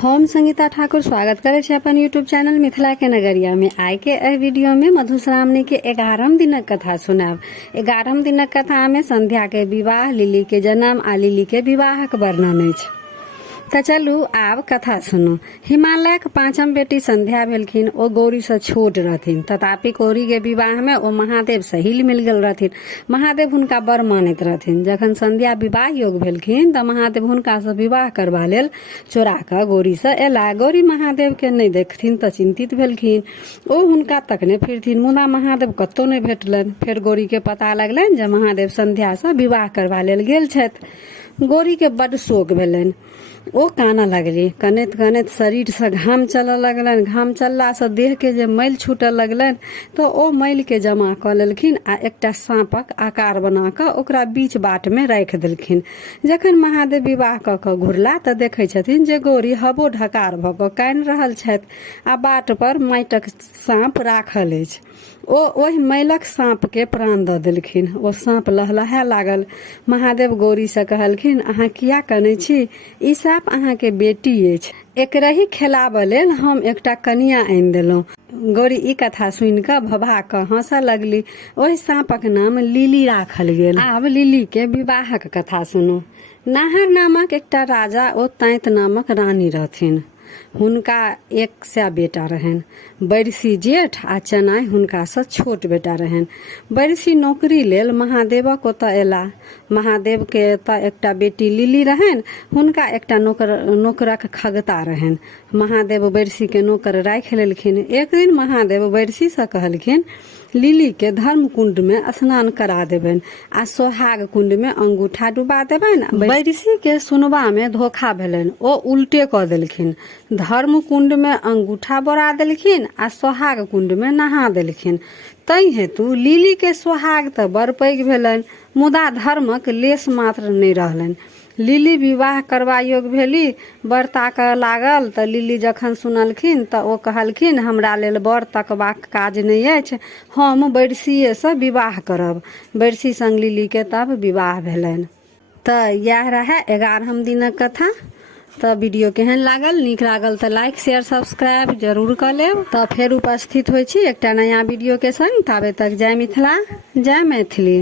हम संगीता ठाकुर स्वागत करे छी अपन यूट्यूब चैनल मिथिला के नगरिया में। आइ के एहि वीडियो में मधुश्रावणी के 11 दिनक कथा सुनाब। 11 दिनक कथा में संध्या के विवाह, लिली के जन्म आ लिली के विवाहक वर्णन अछि। त चलू आब कथा सुनू। हिमालयक पांचम बेटी संध्या भेलखिन। ओ गौरी से छोट रहथिन, तथापि गौरी के विवाह में ओ महादेव से हिल मिल गेल रहथिन। महादेव हुनका बड़ मानैत रहथिन। जखन संध्या विवाह योग भेलखिन त महादेव हुनका से विवाह करबा लेल चोरा क गौरी से एला। गौरी महादेव के नहीं देखथिन त चिंतित भेलखिन। ओ हुनका तकने फिरथिन, मुदा महादेव कतौ नहीं भेटलनि। फेर गौरी के पता लगलनि जे महादेव संध्या से विवाह करबा लेल गेल छथि। गौरी के बड़ शोक भेलनि। ओ काना लगली। कनैत कनैत शरीर से घाम चलऽ लगलनि। घाम चलला से देह के जे मैल छूटऽ लगलनि तो ओ मैल के जमा क लेलखिन आ एकटा सांपक आकार बना क ओकरा बीच बाट में राखि देलखिन। जखन महादेव विवाह क के घुरला त देखै छथिन जे गौरी हबो ढकार भ क कानि रहल छथि आ बाट पर माटिक सांप राखल अछि। ओ ओहि मैलक सांप के प्राण द देलखिन। ओ सांप लहलहाए लागल। महादेव गौरी से कहलखिन, अहाँ किया कनै छी? ई सांप अहाँ के बेटी अछि। एकरही खेलाबऽ लेल हम एकटा कनिया आनि देलहुं। गौरी ई कथा सुनि क भभा क हंसऽ लगली। ओहि सांपक नाम लिली राखल गेल। आब लिली के विवाहक कथा सुनू। नाहर नामक एकटा राजा ओ तैंत नामक रानी रहथिन। हुनका 100 बेटा रहन। बरसी जेठ आ चनाई हुनका से छोट बेटा रहन। बरसी नौकरी लेल महादेवक ओतऽ एला। महादेव के एतऽ एकटा बेटी लिली रहन। हुनका एकटा नौकरक खगता रहन। महादेव बरसी के नौकर राखि लेलखिन। एक दिन महादेव बरसी से कहलखिन, लिली के धर्म कुंड में स्नान करा देबनि आ सोहाग कुंड में अंगूठा डुबा देबनि। बरसी के सुनबा में धोखा भेलनि। ओ उल्टे क देलखिन। धर्म कुंड में अंगूठा बोरा देलखिन आ सोहाग कुंड में नहा देलखिन। तै हेतु लिली के सोहाग त बड़ पैघ भेलनि, मुदा धर्मक लेस मात्र नहीं रहलनि। लिली विवाह करबा योग भेली। बड़ ताकऽ लागल त लिली जखन सुनलखिन त ओ कहलखिन, हमरा लेल बड़ तकबाक काज नहीं अछि, हम बरसिए से विवाह करब। बरसी संग लिली के तब विवाह भेलनि। त यह रहे 11 दिनक कथा। त वीडियो केहन लागल? नीक लागल त लाइक शेयर सब्सक्राइब जरूर क लेब। त फेर उपस्थित होइ छी एकटा नया वीडियो के संग। ताबे तक जय मिथिला, जय मैथिली।